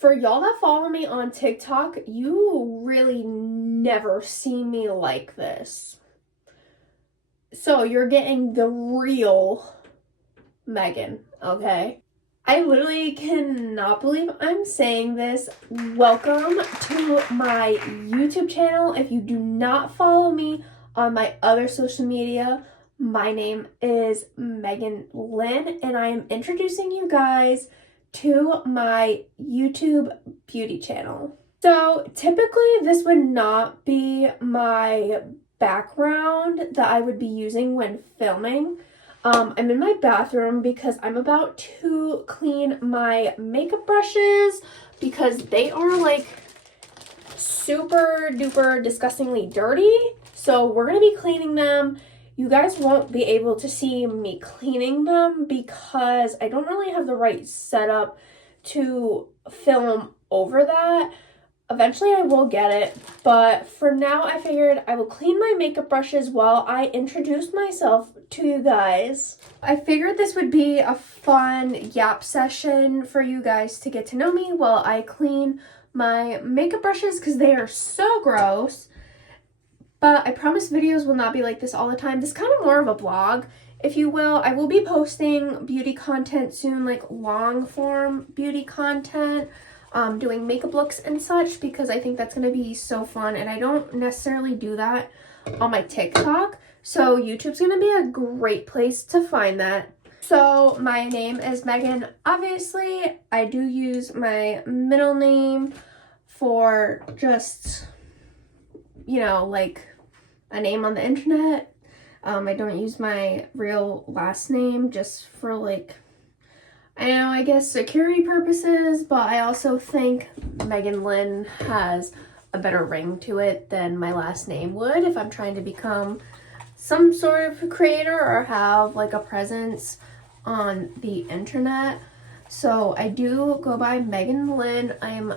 For y'all that follow me on TikTok, you really never see me like this. So you're getting the real Megan, okay? I literally cannot believe I'm saying this. Welcome to my YouTube channel. If you do not follow me on my other social media, my name is Megan Lynn, and I am introducing you guys to my YouTube beauty channel. So typically this would not be my background that I would be using when filming. I'm in my bathroom because I'm about to clean my makeup brushes because they are like super duper disgustingly dirty. So we're gonna be cleaning them. You guys won't be able to see me cleaning them because I don't really have the right setup to film over that. Eventually I will get it, but for now I figured I will clean my makeup brushes while I introduce myself to you guys. I figured this would be a fun yap session for you guys to get to know me while I clean my makeup brushes because they are so gross. But I promise videos will not be like this all the time. This is kind of more of a vlog, if you will. I will be posting beauty content soon, like long form beauty content, doing makeup looks and such, because I think that's going to be so fun. And I don't necessarily do that on my TikTok. So YouTube's going to be a great place to find that. So my name is Megan. Obviously, I do use my middle name for just, you know, like a name on the internet. I don't use my real last name just for like, I guess security purposes, but I also think Megan Lynn has a better ring to it than my last name would if I'm trying to become some sort of creator or have like a presence on the internet. So I do go by Megan Lynn. I am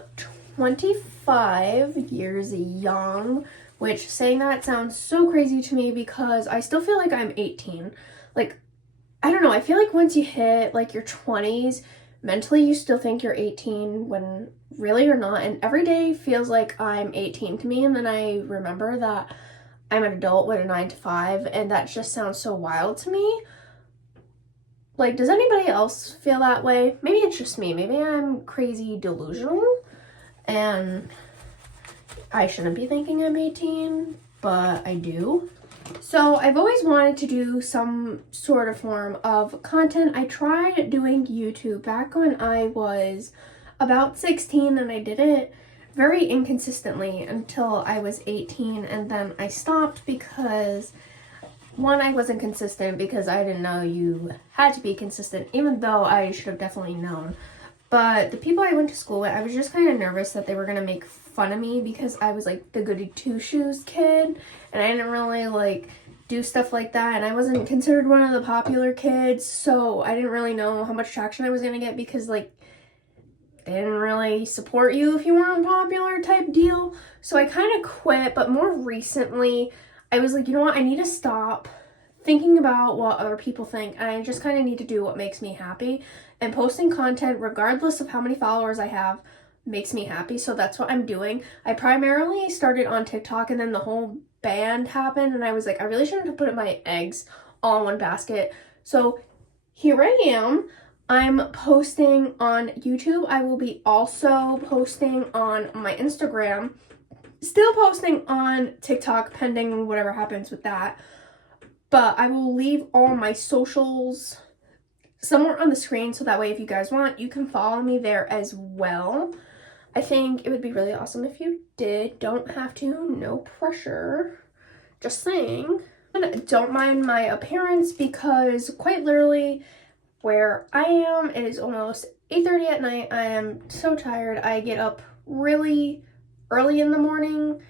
25 years young, which saying that sounds so crazy to me because I still feel like I'm 18. Like, I don't know, I feel like once you hit like your 20s, mentally you still think you're 18 when really you're not. And every day feels like I'm 18 to me. And then I remember that I'm an adult with a 9 to 5, and that just sounds so wild to me. Like, does anybody else feel that way? Maybe it's just me. Maybe I'm crazy delusional and I shouldn't be thinking I'm 18, but I do. So I've always wanted to do some sort of form of content. I tried doing YouTube back when I was about 16, and I did it very inconsistently until I was 18, and then I stopped because one, I wasn't consistent because I didn't know you had to be consistent, even though I should have definitely known. But the people I went to school with, I was just kind of nervous that they were going to make fun of me because I was like the goody two-shoes kid, and I didn't really like do stuff like that, and I wasn't considered one of the popular kids, so I didn't really know how much traction I was going to get because like they didn't really support you if you weren't popular type deal. So I kind of quit, but more recently I was like, you know what, I need to stop thinking about what other people think, and I just kind of need to do what makes me happy. And posting content, regardless of how many followers I have, makes me happy. So that's what I'm doing. I primarily started on TikTok, and then the whole ban happened, and I was like, I really shouldn't have put my eggs all in one basket. So here I am. I'm posting on YouTube. I will be also posting on my Instagram. Still posting on TikTok, pending whatever happens with that. But I will leave all my socials somewhere on the screen, so that way if you guys want, you can follow me there as well. I think it would be really awesome if you did. Don't have to, no pressure. Just saying. And don't mind my appearance because quite literally where I am, it is almost 8:30 at night. I am so tired. I get up really early in the morning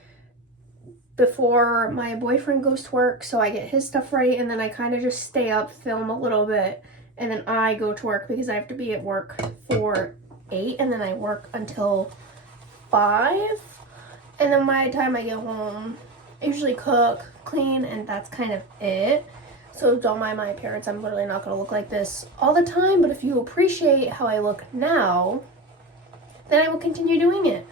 before my boyfriend goes to work, so I get his stuff ready, and then I kind of just stay up, film a little bit, and then I go to work because I have to be at work for 8, and then I work until 5, and then by the time I get home, I usually cook, clean, and that's kind of it. So don't mind my appearance. I'm literally not going to look like this all the time, but if you appreciate how I look now, then I will continue doing it.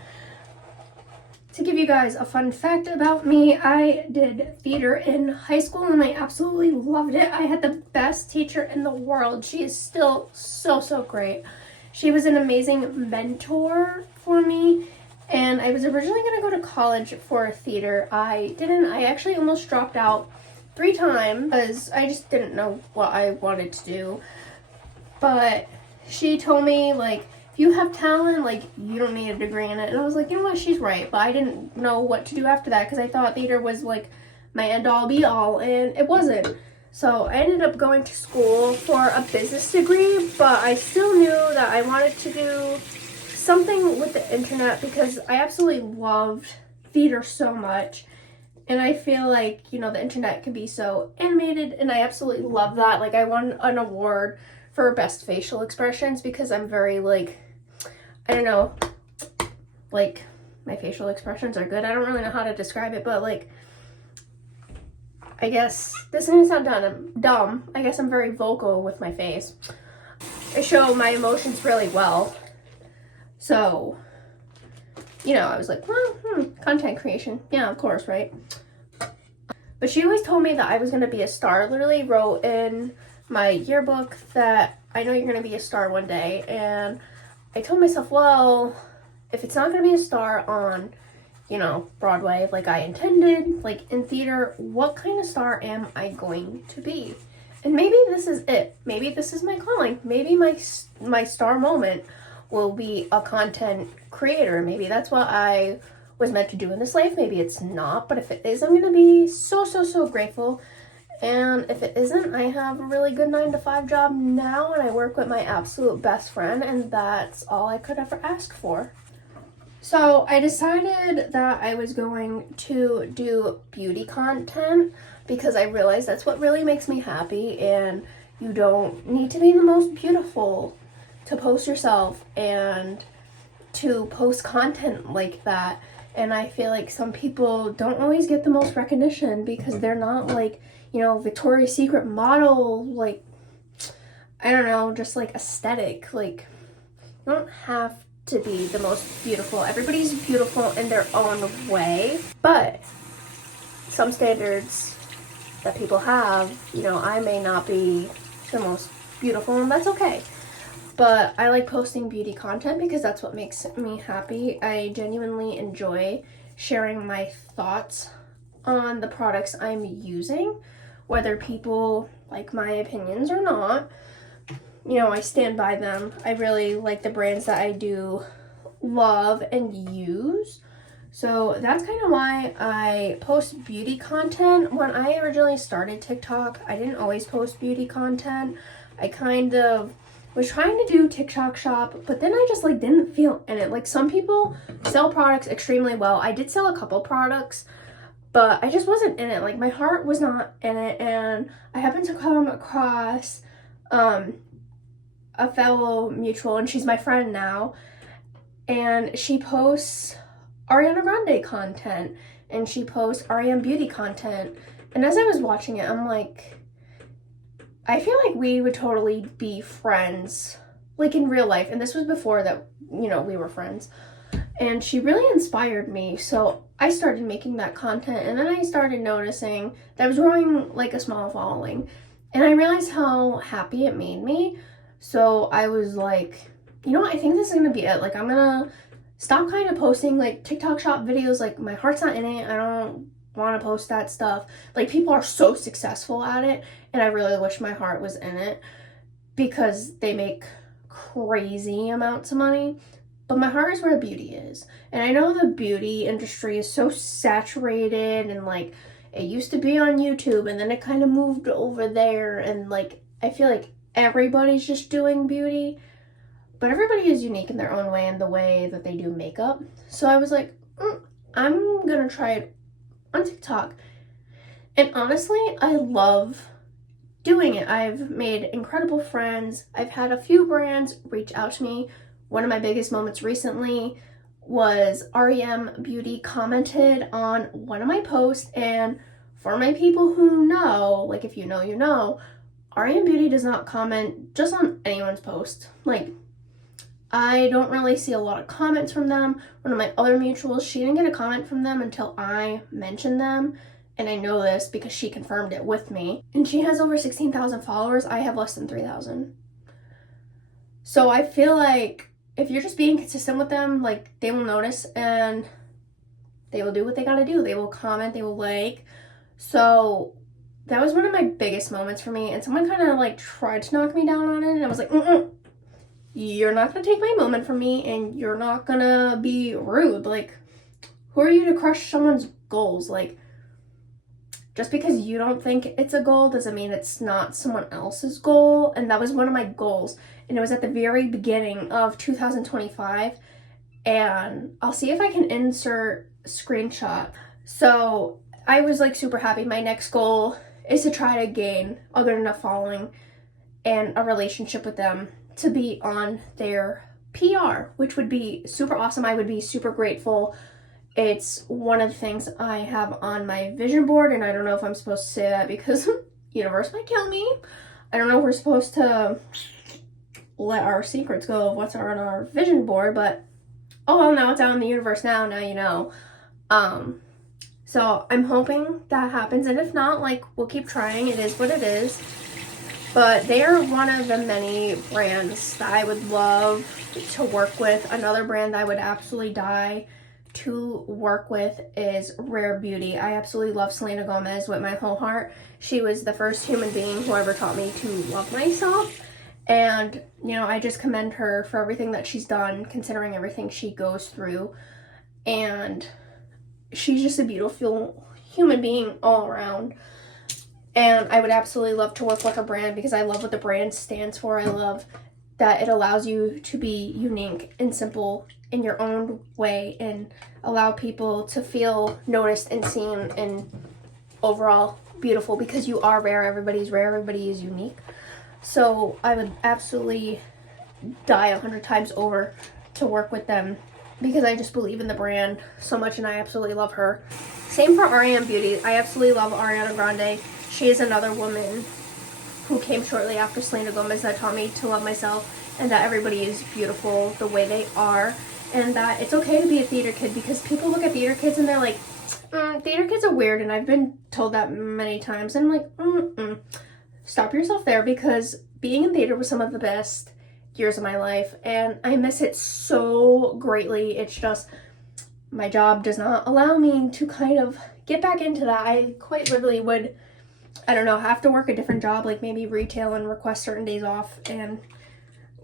To give you guys a fun fact about me, I did theater in high school and I absolutely loved it. I had the best teacher in the world. She is still so great. She was an amazing mentor for me, and I was originally going to go to college for theater. I didn't. I actually almost dropped out 3 times because I just didn't know what I wanted to do. But she told me, like, if you have talent, like, you don't need a degree in it. And I was like, you know what, she's right. But I didn't know what to do after that because I thought theater was, like, my end-all, be-all, and it wasn't. So I ended up going to school for a business degree, but I still knew that I wanted to do something with the internet because I absolutely loved theater so much. And I feel like, you know, the internet can be so animated, and I absolutely love that. Like, I won an award for best facial expressions because I'm very, like, I don't know, like, my facial expressions are good. I don't really know how to describe it, but, like, I guess this is gonna sound dumb. I guess I'm very vocal with my face. I show my emotions really well. So, you know, I was like, well, content creation. Yeah, of course, right? But she always told me that I was gonna be a star. Literally wrote in my yearbook that I know you're gonna be a star one day, and I told myself, well, if it's not gonna be a star on, you know, Broadway like I intended, like in theater, what kind of star am I going to be? And maybe this is it. Maybe this is my calling. Maybe my star moment will be a content creator. Maybe that's what I was meant to do in this life. Maybe it's not, but if it is, I'm gonna be so grateful. And if it isn't, I have a really good 9-to-5 job now, and I work with my absolute best friend, and that's all I could ever ask for. So I decided that I was going to do beauty content because I realized that's what really makes me happy, and you don't need to be the most beautiful to post yourself and to post content like that. And I feel like some people don't always get the most recognition because they're not, like, you know, Victoria's Secret model, like, I don't know, just like aesthetic. Like, you don't have to be the most beautiful. Everybody's beautiful in their own way, but some standards that people have, you know, I may not be the most beautiful, and that's okay. But I like posting beauty content because that's what makes me happy. I genuinely enjoy sharing my thoughts on the products I'm using, whether people like my opinions or not. You know, I stand by them. I really like the brands that I do love and use. So that's kind of why I post beauty content. When I originally started TikTok, I didn't always post beauty content. I kind of was trying to do TikTok shop, but then I just, like, didn't feel in it. Like, some people sell products extremely well. I did sell a couple products, but I just wasn't in it. Like, my heart was not in it. And I happened to come across a fellow mutual, and she's my friend now, and she posts Ariana Grande content, and she posts REM beauty content. And as I was watching it, I'm like, I feel like we would totally be friends, like, in real life. And this was before that, you know, we were friends. And she really inspired me. So I started making that content, and then I started noticing that I was growing, like, a small following. And I realized how happy it made me. So I was like, you know what, I think this is going to be it. Like, I'm going to stop kind of posting, like, TikTok shop videos. Like, my heart's not in it. I don't want to post that stuff. Like, people are so successful at it, and I really wish my heart was in it because they make crazy amounts of money. But my heart is where the beauty is. And I know the beauty industry is so saturated, and, like, it used to be on YouTube, and then it kind of moved over there, and, like, I feel like everybody's just doing beauty, but everybody is unique in their own way in the way that they do makeup. So I was like, I'm gonna try it on TikTok. And honestly, I love doing it. I've made incredible friends. I've had a few brands reach out to me. One of my biggest moments recently was REM Beauty commented on one of my posts, and for my people who know, like, if you know, you know, REM Beauty does not comment just on anyone's post. Like, I don't really see a lot of comments from them. One of my other mutuals, she didn't get a comment from them until I mentioned them. And I know this because she confirmed it with me. And she has over 16,000 followers. I have less than 3,000. So I feel like if you're just being consistent with them, like, they will notice and they will do what they gotta do. They will comment, they will like. So that was one of my biggest moments for me. And someone kind of like tried to knock me down on it. And I was like, you're not gonna take my moment from me, and you're not gonna be rude. Like, who are you to crush someone's goals? Like, just because you don't think it's a goal doesn't mean it's not someone else's goal. And that was one of my goals. And it was at the very beginning of 2025. And I'll see if I can insert a screenshot. So I was like super happy. My next goal is to try to gain a good enough following and a relationship with them to be on their PR, which would be super awesome. I would be super grateful. It's one of the things I have on my vision board, and I don't know if I'm supposed to say that because universe might kill me. I don't know if we're supposed to let our secrets go of what's on our vision board, but oh well, now it's out in the universe now you know. So I'm hoping that happens, and if not, like, we'll keep trying. It is what it is. But they are one of the many brands that I would love to work with. Another brand that I would absolutely die to work with is Rare Beauty. I absolutely love Selena Gomez with my whole heart. She was the first human being who ever taught me to love myself. And, you know, I just commend her for everything that she's done, considering everything she goes through. And she's just a beautiful human being all around. And I would absolutely love to work with her brand because I love what the brand stands for. I love that it allows you to be unique and simple in your own way and allow people to feel noticed and seen and overall beautiful, because you are rare. Everybody's rare. Everybody is unique. So I would absolutely die 100 times over to work with them because I just believe in the brand so much and I absolutely love her. Same for grwm Beauty. I absolutely love Ariana Grande. She is another woman who came shortly after Selena Gomez that taught me to love myself and that everybody is beautiful the way they are, and that it's okay to be a theater kid, because people look at theater kids and they're like, theater kids are weird, and I've been told that many times, and I'm like, stop yourself there, because being in theater was some of the best years of my life and I miss it so greatly. It's just my job does not allow me to kind of get back into that. I quite literally would, I don't know, have to work a different job, like maybe retail, and request certain days off and,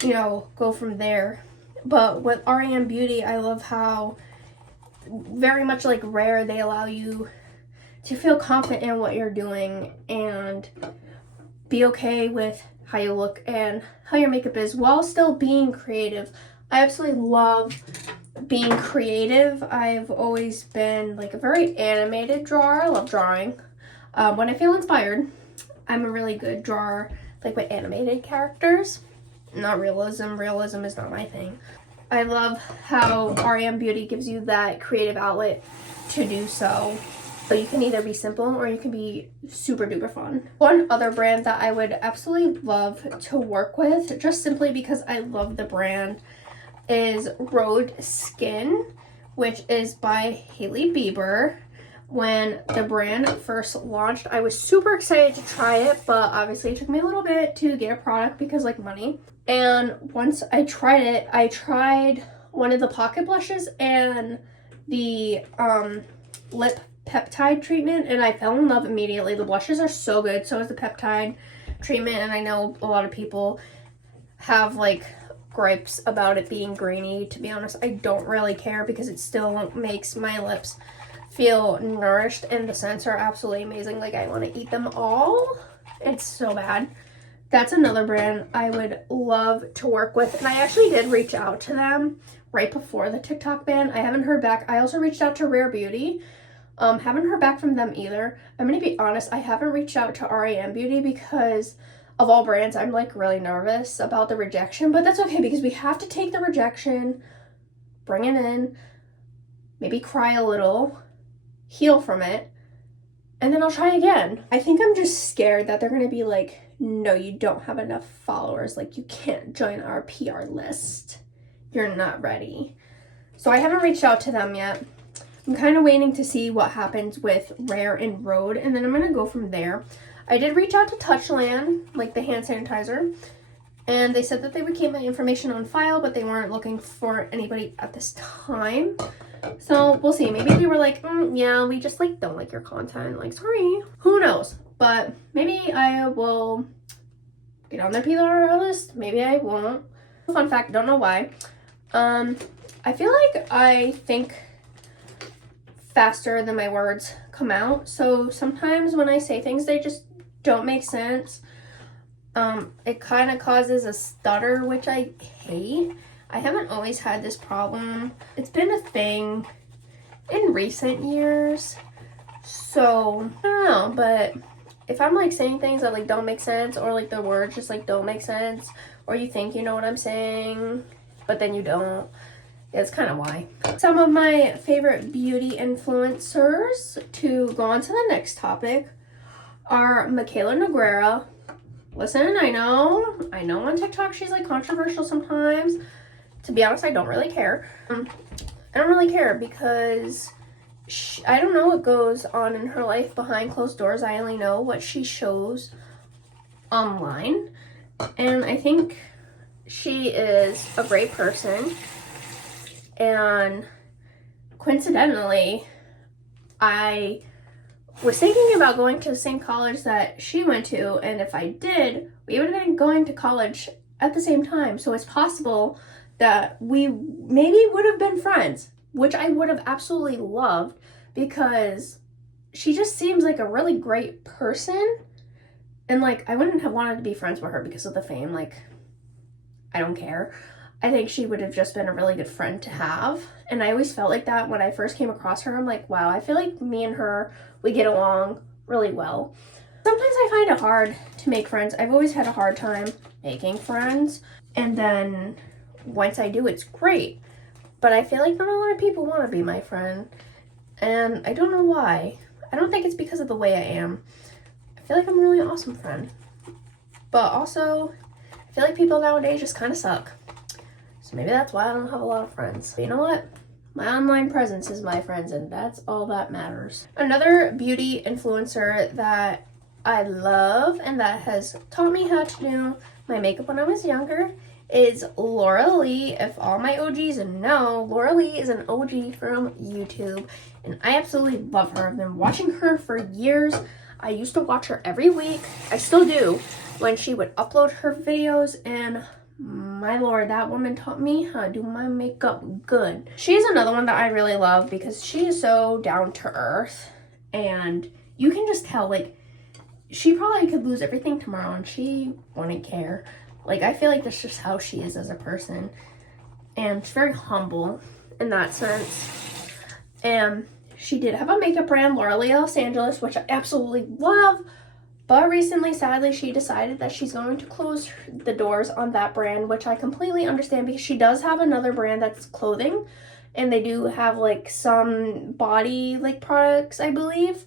you know, go from there. But with grwm Beauty, I love how very much like Rare, they allow you to feel confident in what you're doing and be okay with how you look and how your makeup is while still being creative. I absolutely love being creative. I've always been like a very animated drawer. I love drawing. When I feel inspired, I'm a really good drawer, like with animated characters. Not realism. Realism is not my thing. I love how grwm Beauty gives you that creative outlet to do so. So you can either be simple or you can be super duper fun. One other brand that I would absolutely love to work with, just simply because I love the brand, is Rhode Skin, which is by Hailey Bieber. When the brand first launched, I was super excited to try it, but obviously it took me a little bit to get a product because, like, money. And once I tried it, I tried one of the pocket blushes and the lip peptide treatment, and I fell in love immediately. The blushes are so good, so is the peptide treatment, and I know a lot of people have like gripes about it being grainy. To be honest, I don't really care because it still makes my lips feel nourished, and the scents are absolutely amazing. Like, I want to eat them all. It's so bad. That's another brand I would love to work with, and I actually did reach out to them right before the TikTok ban. I haven't heard back. I also reached out to Rare Beauty. Haven't heard back from them either. I'm gonna be honest, I haven't reached out to grwm Beauty because of all brands, I'm like really nervous about the rejection, but that's okay because we have to take the rejection, bring it in, maybe cry a little, heal from it, and then I'll try again. I think I'm just scared that they're gonna be like, no, you don't have enough followers, like you can't join our PR list. you're not ready. So I haven't reached out to them yet. I'm kind of waiting to see what happens with Rare and Rhode, and then I'm going to go from there. I did reach out to Touchland, like the hand sanitizer, and they said that they would keep my information on file, but they weren't looking for anybody at this time. So we'll see. Maybe they were like, yeah, we just like don't like your content. Like, sorry. Who knows? But maybe I will get on their PR list. Maybe I won't. Fun fact, don't know why. I feel like I think faster than my words come out. So sometimes when I say things, they just don't make sense. It kind of causes a stutter, which I hate. I haven't always had this problem. It's been a thing in recent years. So, I don't know, but if I'm like saying things that like don't make sense, or like the words just like don't make sense, or you think you know what I'm saying, but then you don't, it's kind of why. Some of my favorite beauty influencers, to go on to the next topic, are Michaela Noguera. Listen, I know on TikTok she's like controversial sometimes. To be honest, I don't really care. I don't really care because I don't know what goes on in her life behind closed doors. I only know what she shows online. And I think she is a great person. And coincidentally, I was thinking about going to the same college that she went to, and if I did, we would have been going to college at the same time. So it's possible that we maybe would have been friends, which I would have absolutely loved, because she just seems like a really great person. And like, I wouldn't have wanted to be friends with her because of the fame. Like, I don't care. I think she would have just been a really good friend to have. And I always felt like that when I first came across her. I'm like, wow, I feel like me and her, we get along really well. Sometimes I find it hard to make friends. I've always had a hard time making friends. And then once I do, it's great. But I feel like not a lot of people want to be my friend. And I don't know why. I don't think it's because of the way I am. I feel like I'm a really awesome friend. But also, I feel like people nowadays just kind of suck. So maybe that's why I don't have a lot of friends. But you know what? My online presence is my friends, and that's all that matters. Another beauty influencer that I love and that has taught me how to do my makeup when I was younger is Laura Lee. If all my OGs know, Laura Lee is an OG from YouTube, and I absolutely love her. I've been watching her for years. I used to watch her every week. I still do, when she would upload her videos, and my lord, that woman taught me how to do my makeup good. She's another one that I really love because she is so down to earth, and you can just tell, like, she probably could lose everything tomorrow and she wouldn't care. Like, I feel like that's just how she is as a person, and she's very humble in that sense. And she did have a makeup brand, Laura Lee Los Angeles, which I absolutely love. But recently, sadly, she decided that she's going to close the doors on that brand, which I completely understand, because she does have another brand that's clothing, and they do have like some body like products, I believe.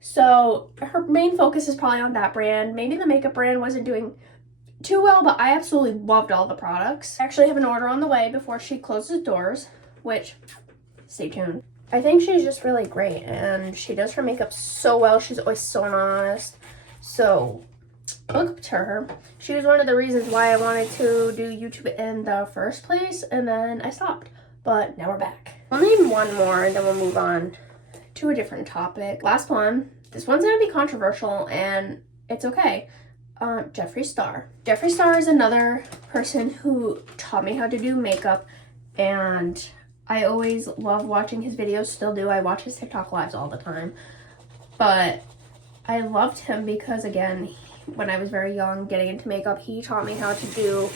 So her main focus is probably on that brand. Maybe the makeup brand wasn't doing too well, but I absolutely loved all the products. I actually have an order on the way before she closes doors, which, stay tuned. I think she's just really great, and she does her makeup so well. She's always so honest. So look up to her. She was one of the reasons why I wanted to do YouTube in the first place, and then I stopped. But now we're back. I'll name one more and then we'll move on to a different topic. Last one. This one's gonna be controversial, and it's okay. Jeffree Star. Jeffree Star is another person who taught me how to do makeup, and I always love watching his videos, still do. I watch his TikTok lives all the time. But I loved him because, again, when I was very young, getting into makeup, he taught me how to do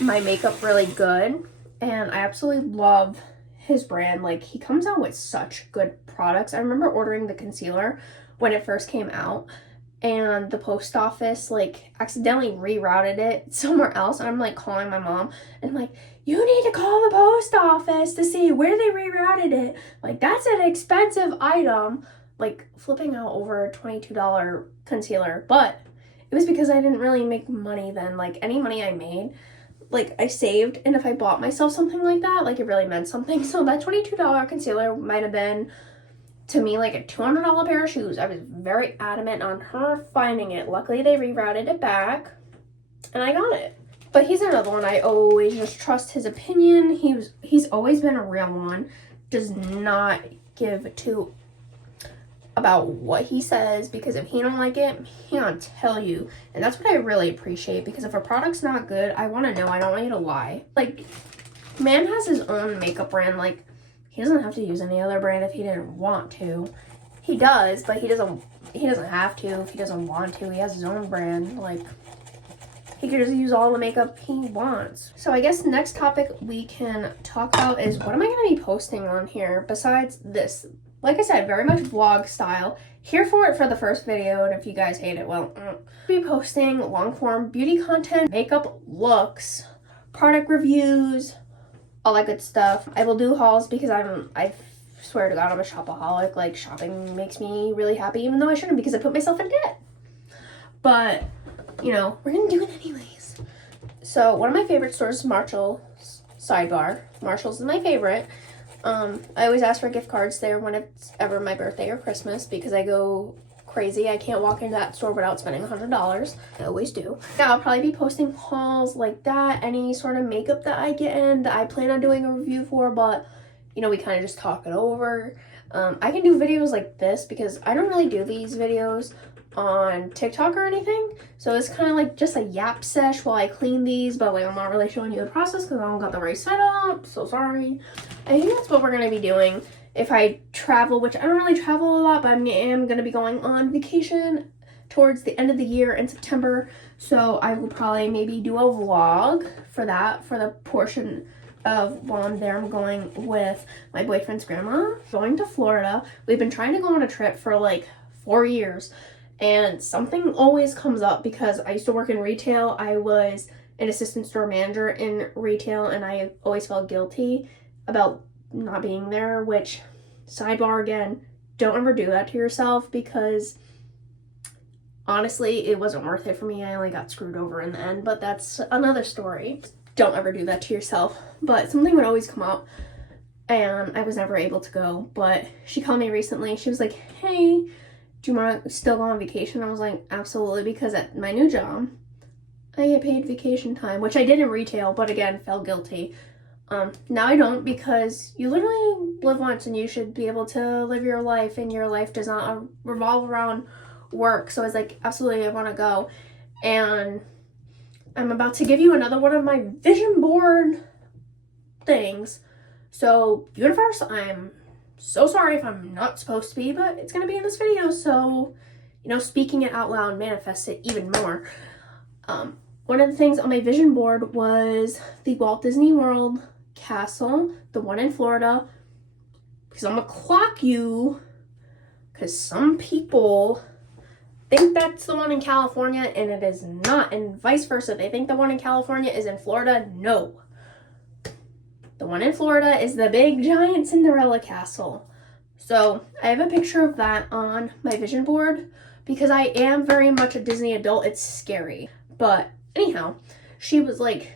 my makeup really good. And I absolutely love his brand. Like, he comes out with such good products. I remember ordering the concealer when it first came out, and the post office like accidentally rerouted it somewhere else, and I'm like calling my mom and I'm like, you need to call the post office to see where they rerouted it. Like, that's an expensive item, like flipping out over a $22 concealer. But it was because I didn't really make money then. Like, any money I made, like I saved, and if I bought myself something like that, like it really meant something. So that $22 concealer might have been to me like a $200 pair of shoes. I was very adamant on her finding it. Luckily they rerouted it back and I got it. But he's another one I always just trust his opinion. He's always been a real one. Does not give two about what he says, because if he don't like it, he gonna tell you. And that's what I really appreciate, because if a product's not good, I want to know. I don't want you to lie. Like, man has his own makeup brand. Like, he doesn't have to use any other brand if he didn't want to. He does, but he doesn't have to if he doesn't want to. He has his own brand. Like, he could just use all the makeup he wants. So I guess the next topic we can talk about is, what am I going to be posting on here besides this? Like I said, very much vlog style. Here for it for the first video, and if you guys hate it, well, I'll be posting long form beauty content, makeup looks, product reviews, all that good stuff. I will do hauls because I swear to God, I'm a shopaholic. Like, shopping makes me really happy, even though I shouldn't, because I put myself in debt. But, you know, we're gonna do it anyways. So one of my favorite stores is Marshall's. Sidebar, Marshall's is my favorite. I always ask for gift cards there when it's ever my birthday or Christmas, because I go crazy. I can't walk into that store without spending $100. I always do. Yeah, I'll probably be posting hauls like that, any sort of makeup that I get in that I plan on doing a review for, but, you know, we kind of just talk it over. I can do videos like this because I don't really do these videos on TikTok or anything, so it's kind of like just a yap sesh while I clean these, but like I'm not really showing you the process because I don't got the right setup, so sorry. I think that's what we're going to be doing if I travel, which I don't really travel a lot, but I am going to be going on vacation towards the end of the year in September, so I will probably maybe do a vlog for that, for the portion of while I'm there. I'm going with my boyfriend's grandma, going to Florida. We've been trying to go on a trip for like 4 years, and something always comes up because I used to work in retail. I was an assistant store manager in retail, and I always felt guilty about not being there, which, sidebar again, don't ever do that to yourself, because honestly, it wasn't worth it for me. I only got screwed over in the end, but that's another story. Don't ever do that to yourself. But something would always come up, and I was never able to go. But she called me recently. She was like, hey, do you want to still go on vacation? I was like, absolutely, because at my new job, I get paid vacation time, which I did in retail, but again, felt guilty. Now I don't, because you literally live once and you should be able to live your life, and your life does not revolve around work. So I was like, absolutely, I want to go. And I'm about to give you another one of my vision board things. So, universe, I'm so sorry if I'm not supposed to be, but it's going to be in this video. So, you know, speaking it out loud manifests it even more. One of the things on my vision board was the Walt Disney World castle, the one in Florida, because I'm going to clock you, because some people think that's the one in California, and it is not, and vice versa. They think the one in California is in Florida. No. The one in Florida is the big giant Cinderella castle. So I have a picture of that on my vision board, because I am very much a Disney adult. It's scary. But anyhow, she was like,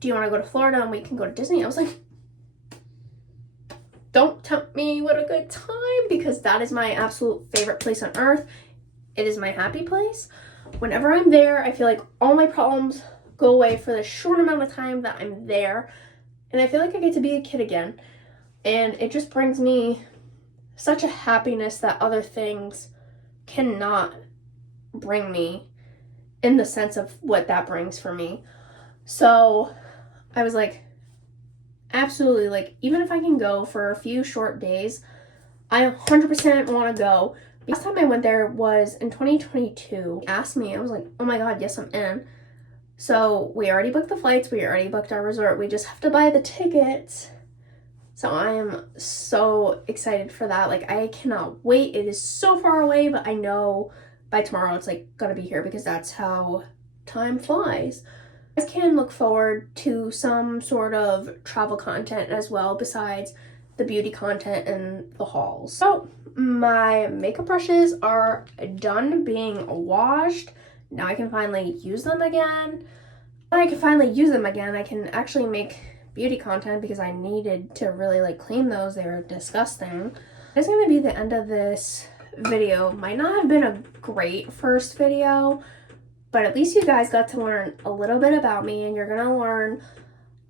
do you want to go to Florida and we can go to Disney? I was like, don't tempt me with a good time, because that is my absolute favorite place on earth. It is my happy place. Whenever I'm there, I feel like all my problems go away for the short amount of time that I'm there. And I feel like I get to be a kid again. And it just brings me such a happiness that other things cannot bring me, in the sense of what that brings for me. So I was like, absolutely, like, even if I can go for a few short days, I 100% want to go. Last time I went there was in 2022. He asked me, I was like, oh my God, yes, I'm in. So we already booked the flights, we already booked our resort, we just have to buy the tickets. So I am so excited for that. Like, I cannot wait. It is so far away, but I know by tomorrow it's like gonna be here, because that's how time flies. You guys can look forward to some sort of travel content as well, besides the beauty content and the hauls. So my makeup brushes are done being washed. Now I can finally use them again. I can finally use them again. I can actually make beauty content because I needed to really like clean those. They were disgusting. It's gonna be the end of this video. Might not have been a great first video, but at least you guys got to learn a little bit about me, and you're gonna learn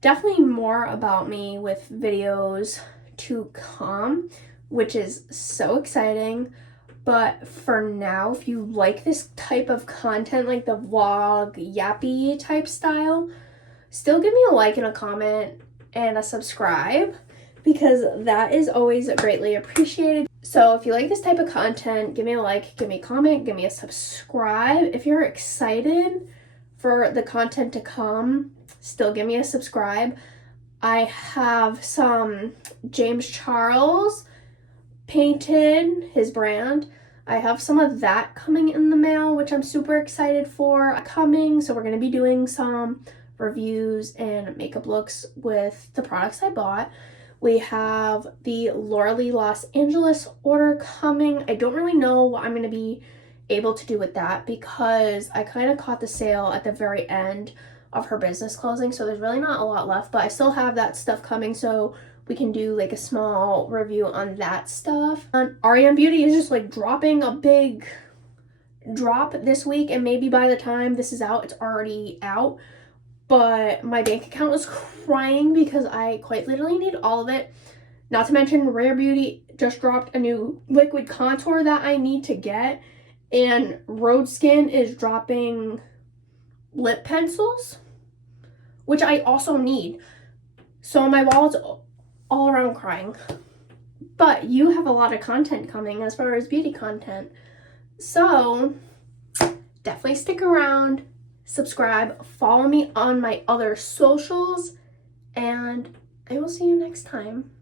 definitely more about me with videos to come, which is so exciting. But for now, if you like this type of content, like the vlog, yappy type style, still give me a like and a comment and a subscribe, because that is always greatly appreciated. So if you like this type of content, give me a like, give me a comment, give me a subscribe. If you're excited for the content to come, still give me a subscribe. I have some James Charles painted, his brand. I have some of that coming in the mail, which I'm super excited for coming. So we're going to be doing some reviews and makeup looks with the products I bought. We have the Laura Lee Los Angeles order coming. I don't really know what I'm going to be able to do with that because I kind of caught the sale at the very end of her business closing. So there's really not a lot left, but I still have that stuff coming. So we can do like a small review on that stuff. REM Beauty is just like dropping a big drop this week, and maybe by the time this is out, it's already out. But my bank account was crying because I quite literally need all of it. Not to mention Rare Beauty just dropped a new liquid contour that I need to get, and Road Skin is dropping lip pencils, which I also need. So my wallet's all around crying. But you have a lot of content coming as far as beauty content. So definitely stick around, subscribe, follow me on my other socials, and I will see you next time.